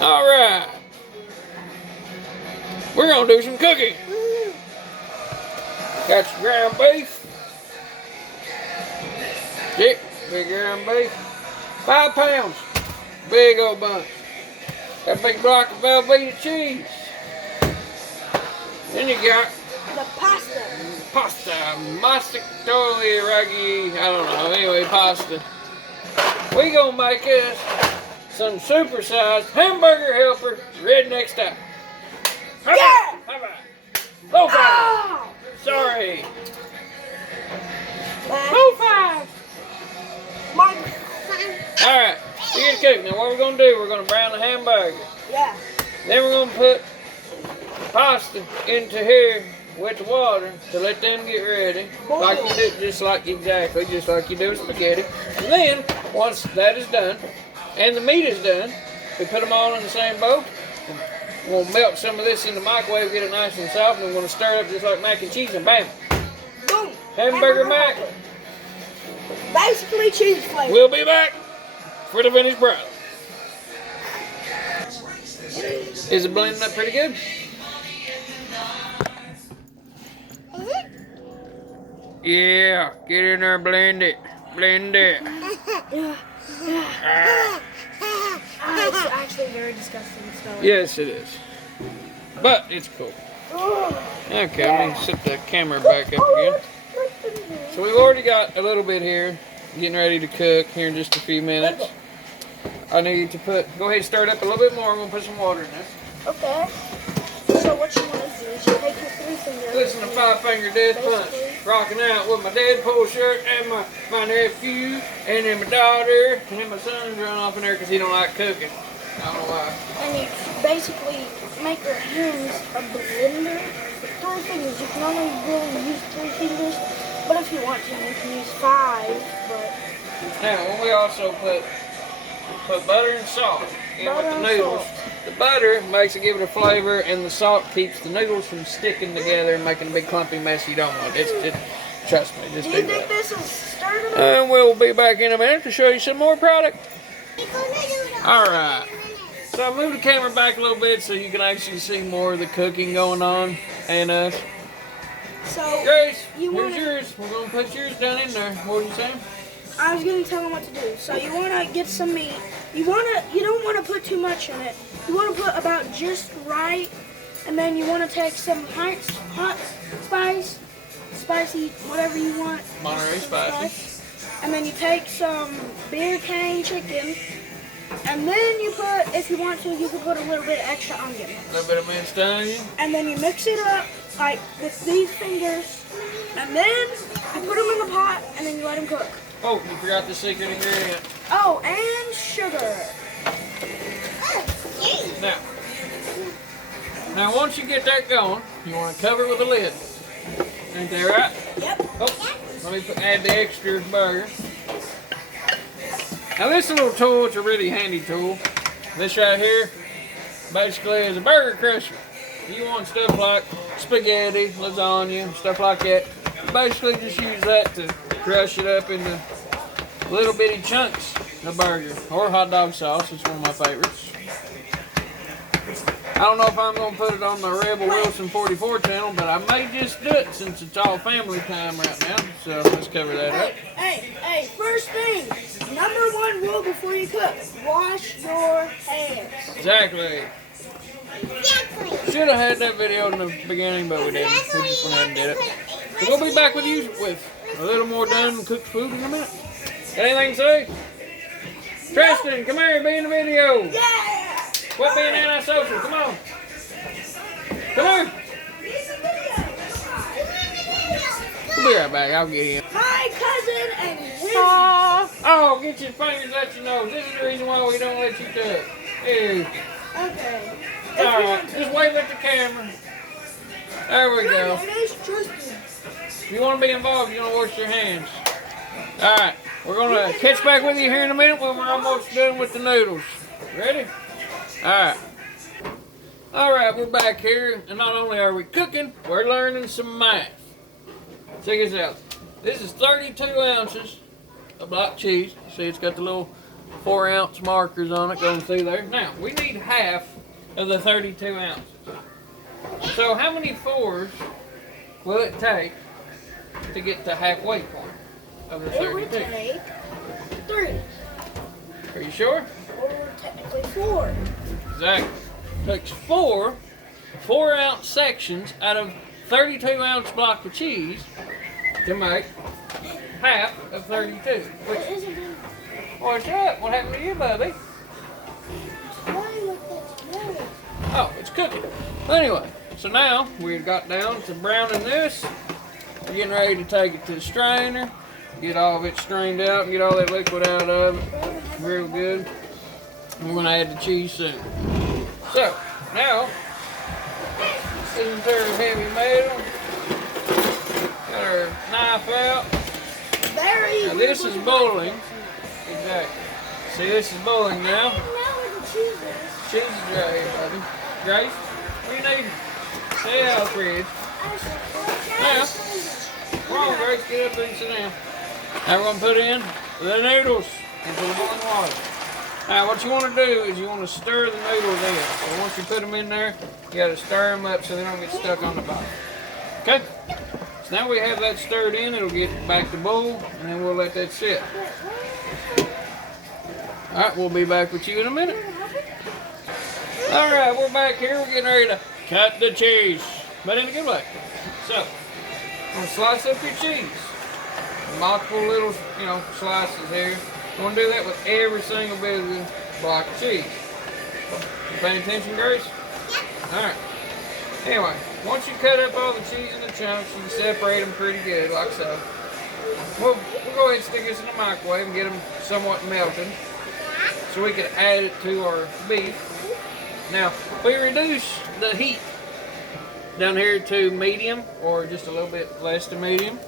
Alright. We're gonna do some cooking. Got your ground beef. Yep, big ground beef. 5 pounds. Big old bunch. Got a big block of Velveeta cheese. Then you got the pasta. Pasta. Masticoli raggi. I don't know. Anyway, pasta. We gonna make us some supersized hamburger helper redneck style. Yeah! High five. Low five. Oh! Sorry. Low five. Alright, we get to cook. Now what we're going to do, we're going to brown the hamburger. Yeah. Then we're going to put pasta into here with the water to let them get ready. Like you do, just like you do with spaghetti. And then, once that is done, and the meat is done, we put them all in the same bowl. We'll melt some of this in the microwave, get it nice and soft, and we're going to stir it up just like mac and cheese, and bam! Boom! Hamburger mac. Basically cheese flavor. We'll be back for the finished product. Is it blending up pretty good? Is it? Yeah, get in there, blend it. Blend it. It's actually very disgusting. So Yes, it is. But it's cool. Okay, let me set the camera back up again. So we've already got a little bit here, getting ready to cook here in just a few minutes. I need to go ahead and stir it up a little bit more. I'm going to put some water in there. Okay. So what you want to do is you take your 3 fingers. Listen to 5-finger death punch. Rocking out with my Deadpool shirt and my nephew and then my daughter and then my son's running off in there because he don't like cooking. I don't know why. And you basically make your hands a blender with 3 fingers. You can only really use 3 fingers, but if you want to, you can use 5. But now we also put butter and salt in with the noodles. The butter makes it give it a flavor, and the salt keeps the noodles from sticking together and making a big clumpy mess you don't want. Trust me, just do you think this will stir it up? And we'll be back in a minute to show you some more product. Alright, so I moved the camera back a little bit so you can actually see more of the cooking going on and us. So Grace, here's yours. We're going to put yours down in there. What were you saying? I was going to tell them what to do. So you want to get some meat. You don't want to put too much in it. You want to put about just right. And then you want to take some hot spice, spicy, whatever you want. Monterey spicy. And then you take some beer cane chicken. And then you put, if you want to, you can put a little bit extra onion. A little bit of minced onion. And then you mix it up like with these fingers. And then you put them in the pot and then you let them cook. Oh, you forgot the secret ingredient. Oh, and sugar. Now once you get that going, you want to cover it with a lid. Ain't that right? Yep. Oh, let me add the extra burger. Now this little tool, it's a really handy tool. This right here, basically is a burger crusher. You want stuff like spaghetti, lasagna, stuff like that. Basically just use that to crush it up into little bitty chunks of burger. Or hot dog sauce, it's one of my favorites. I don't know if I'm going to put it on the Rebel Wilson 44 channel, but I may just do it since it's all family time right now. So let's cover that up. Hey, first thing, #1 rule before you cook, wash your hands. Exactly. Should have had that video in the beginning, but we didn't. We just went ahead and did it. So we'll be back with you with a little more done cooked food in a minute. Got anything to say? Tristan, come here, be in the video. Yeah! Quit being antisocial, come on. Come here. We'll be right back, I'll get him. My cousin and his... Oh, get your fingers out your nose. This is the reason why we don't let you cook. Ew. Okay. Alright, just wave at the camera. There we go. If you want to be involved, you want to wash your hands. Alright, we're going to catch back with you here in a minute when we're almost done with the noodles. Ready? Alright. Alright, we're back here, and not only are we cooking, we're learning some math. Check this out. This is 32 ounces of block cheese. You see it's got the little 4-ounce markers on it going through there. Now, we need half of the 32 ounces. So how many 4s will it take to get to halfway point of the 32? It would take 3. Are you sure? Or technically 4. Exactly. Takes 4-ounce sections out of 32-ounce block of cheese to make half of 32. Which, It isn't. what's up? What happened to you, buddy? Oh, it's cooking. Anyway, so now we've got down to browning this. We're getting ready to take it to the strainer, get all of it strained out, and get all that liquid out of it real good. And we're going to add the cheese soon. So, now, this is our heavy metal. Got our knife out. Now this is boiling. Exactly. See, this is boiling now. Cheese is right here, buddy. Grace, what do you need? Stay out, Fred. Now, come on, Grace, get up there and sit down. Now we're going to put in the noodles into the boiling water. Now what you want to do is you want to stir the noodles in. So once you put them in there, you got to stir them up so they don't get stuck on the bottom. Okay? So now we have that stirred in, it'll get back to boil, and then we'll let that sit. Alright, we'll be back with you in a minute. Alright, we're back here. We're getting ready to cut the cheese, but in a good way. So, I'm going to slice up your cheese. Multiple little, slices here. You want to do that with every single bit of the block of cheese. You paying attention, Grace? Yeah. Alright. Anyway, once you cut up all the cheese in the chunks, you can separate them pretty good, like so. We'll go ahead and stick this in the microwave and get them somewhat melted so we can add it to our beef. Now, we reduce the heat down here to medium or just a little bit less than medium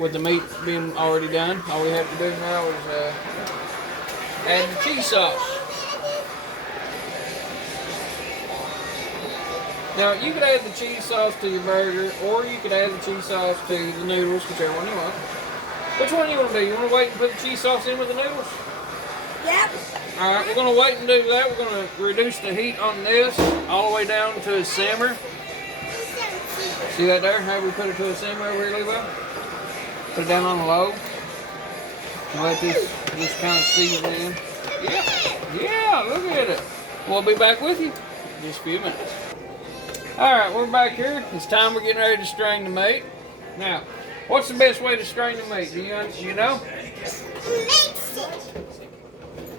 with the meat being already done. All we have to do now is add the cheese sauce. Now, you could add the cheese sauce to your burger, or you could add the cheese sauce to the noodles, whichever one you want. Which one you want to do? You want to wait and put the cheese sauce in with the noodles? Yep. Alright, we're going to wait and do that. We're going to reduce the heat on this all the way down to a simmer. See that there? How we put it to a simmer over here, Levi? Put it down on low. And let this just kind of season in. Yeah, look at it. We'll be back with you in just a few minutes. Alright, we're back here. It's time we're getting ready to strain the meat. Now, what's the best way to strain the meat? Do you know?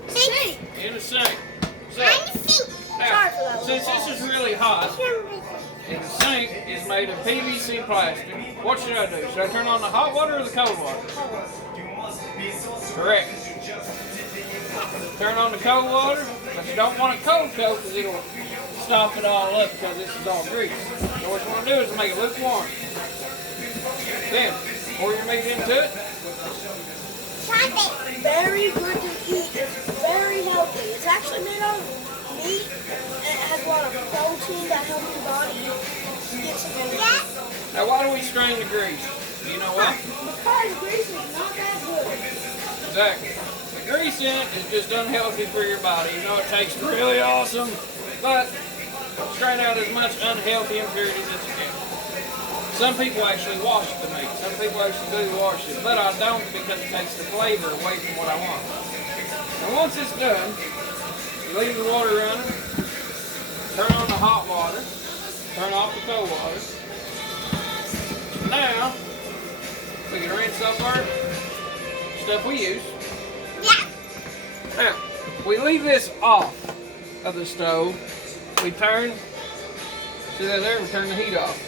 Sink. In a sink. So, now, since this is really hot, and the sink is made of PVC plastic, what should I do? Should I turn on the hot water or the cold water? Correct. Turn on the cold water, but you don't want it cold because it'll stop it all up because this is all grease. So what you want to do is make it lukewarm. Then, pour your meat into it. Very good to eat. It's very healthy. It's actually made out of meat and it has a lot of protein that helps your body get some energy. Now why do we strain the grease? Do you know why? Because grease is not that good. Exactly. The grease in it is just unhealthy for your body. You know it tastes really awesome, but strain out as much unhealthy impurities as you can. Some people actually wash the meat. Some people actually do wash it, but I don't because it takes the flavor away from what I want. And once it's done, you leave the water running, turn on the hot water, turn off the cold water. Now, we can rinse off our stuff we use. Yeah. Now, we leave this off of the stove. We turn, see that there? We turn the heat off.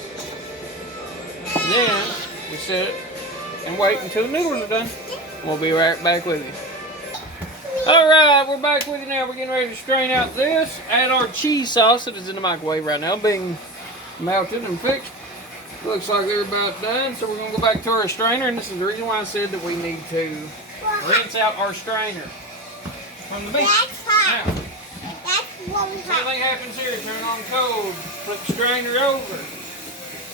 And then we set it and wait until the noodles are done. We'll be right back with you. Alright, we're back with you now. We're getting ready to strain out this. Add our cheese sauce that is in the microwave right now, being melted and fixed. Looks like they're about done, so we're going to go back to our strainer. And this is the reason why I said that we need to rinse out our strainer from the beef. That's hot. Now, That's what we if anything have. happens here, turn on cold, flip the strainer over.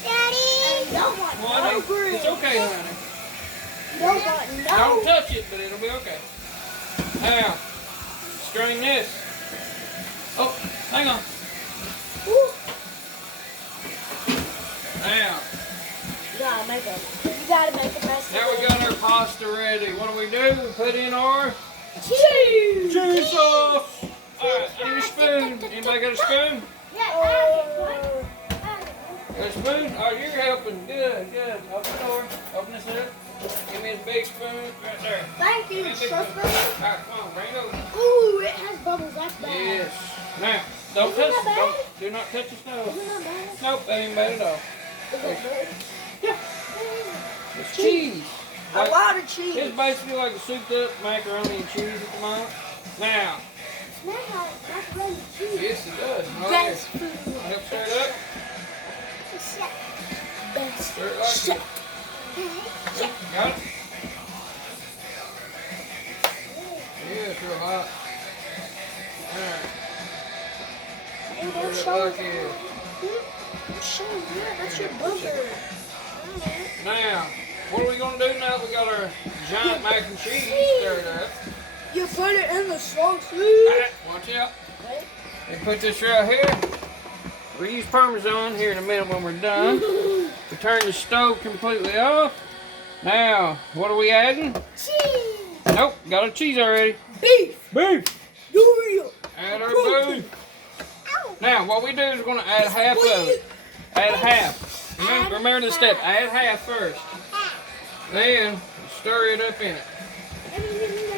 Daddy! Don't want Honey, no grease. it's okay, honey. Don't want no. Don't touch it, but it'll be okay. Now, strain this. Oh, hang on. Now. You gotta make a mess. Now we got our pasta ready. What do? We put in our Cheese. cheese sauce. Alright, I need a spoon. Anybody got a spoon? Got a spoon? Oh, you're helping. Good, good. Open the door. Open this up. Give me a big spoon right there. Thank you. Alright, come on, bring it over. Ooh, it has bubbles. That's bad. Yes. Now, don't touch that bad? do not touch the stove. Isn't that bad? Nope, that ain't bad at all. Is that bad? Yeah. It's cheese. A lot of cheese. It's basically like a souped up macaroni and cheese at the moment. Now, That's really cheese. yes it does. Oh, Best yeah. food. Help stir it up. Best. Stir it like this. Yep, got it? Yeah, it's real hot. Alright. Stir it like this. That's your burger. Now, what are we going to do now that we got our giant mac and cheese stirred up? You put it in the sauce. Alright, watch out. And put this right here. We'll use Parmesan here in a minute when we're done. We turn the stove completely off. Now, what are we adding? Cheese. Nope, got our cheese already. Beef. Beef. Urea. Add our beef. Now, what we do is we're going to add half of it. Add half. Remember the step. Add half first. Then, stir it up in it.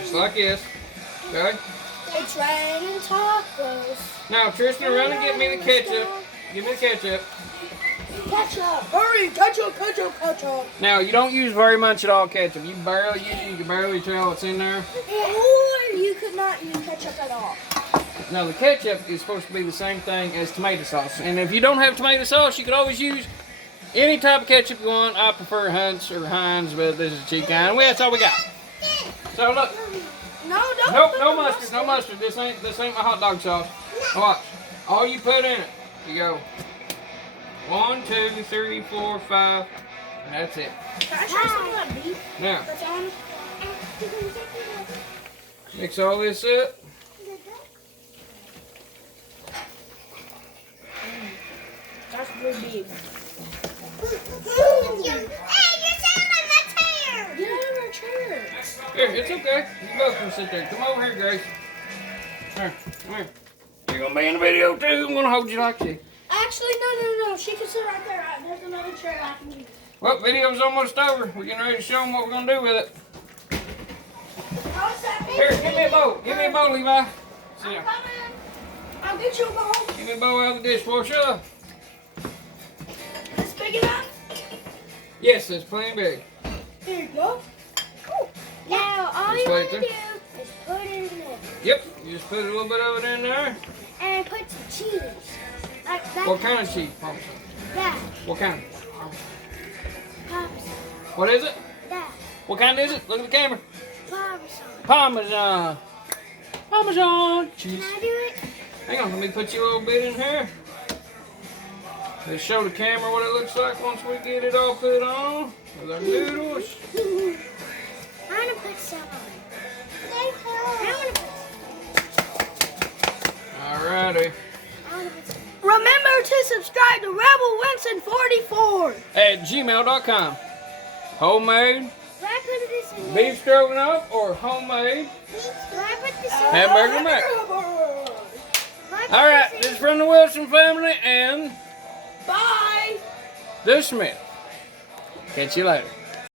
Just like this. Okay? It's raining tacos. Now, Tristan, run and get me the ketchup. Give me the ketchup. Ketchup. Hurry, ketchup, ketchup, ketchup. Now, you don't use very much at all ketchup. You barely use it. You can barely tell what's in there. Or you could not use ketchup at all. Now, the ketchup is supposed to be the same thing as tomato sauce. And if you don't have tomato sauce, you could always use any type of ketchup you want. I prefer Hunt's or Heinz, but this is a cheap kind. Well, that's all we got. So, look. No, don't. Nope, put no the mustard, no mustard. This ain't my hot dog sauce. Watch. All you put in it, you go 1, 2, 3, 4, 5, and that's it. Can I try some of that beef Now, that's on? mix all this up. That's really big. Hey, you're sitting on my chair. Get out of our chair. Here, it's okay. You both can sit there. Come over here, Grace. Here, come here. You're gonna be in the video too. I'm gonna hold you like this. Actually, no. She can sit right there. There's another chair I can use. Well, video's almost over. We're getting ready to show them what we're gonna do with it. How's that big? Here, give me a bowl. Give me a bowl, Levi. Sit down. Come in. I'll get you a bowl. Give me a bowl out of the dishwasher. It's big enough? Yes, it's plenty big. Here you go. Now, all Just you wait want to there. do is put it in there Yep, you just put a little bit of it in there. and put some cheese. Like that. What kind of cheese? Parmesan. That. What kind? Parmesan. What is it? That. What kind is it? Look at the camera. Parmesan. Parmesan. Parmesan cheese. Can I do it? Hang on, let me put you a little bit in here. Let's show the camera what it looks like once we get it all put on. With our noodles. I'm going to put some on. I'm going to put Alrighty. some. Remember to subscribe to Rebel Winston 44. At gmail.com. Homemade Do I put this in there? beef stroganoff or homemade Do I put this in hamburger mac. Do I put Alright, this this in is from the Wilson family and Bye. the Smith. Catch you later.